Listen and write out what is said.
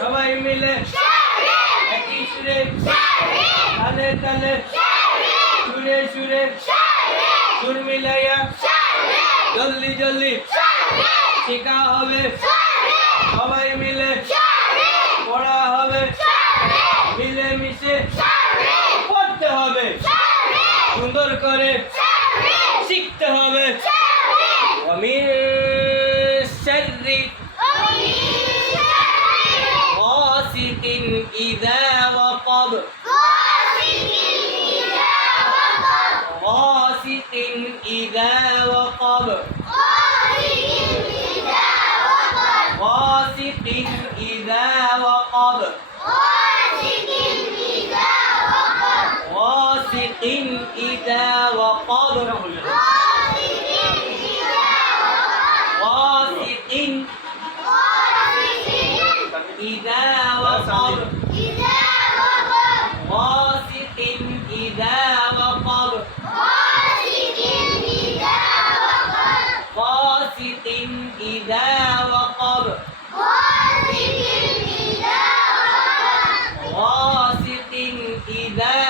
সবাই মিলে একই সুরে তালে তালে সুরে সুরে সুর মিলাইয়া জলদি জলদি শেখা হবে সবাই মিলে পড়া হবে মিলে মিশে পড়তে হবে সুন্দর করে শিখতে হবে ومن شر غاسق إذا وقب غاسق إذا وقب غاسق إذا وقب غاسق إذا وقب غاسق إذا وقب غاسق إذا وقب غاسق إذا وقب غاسق إذا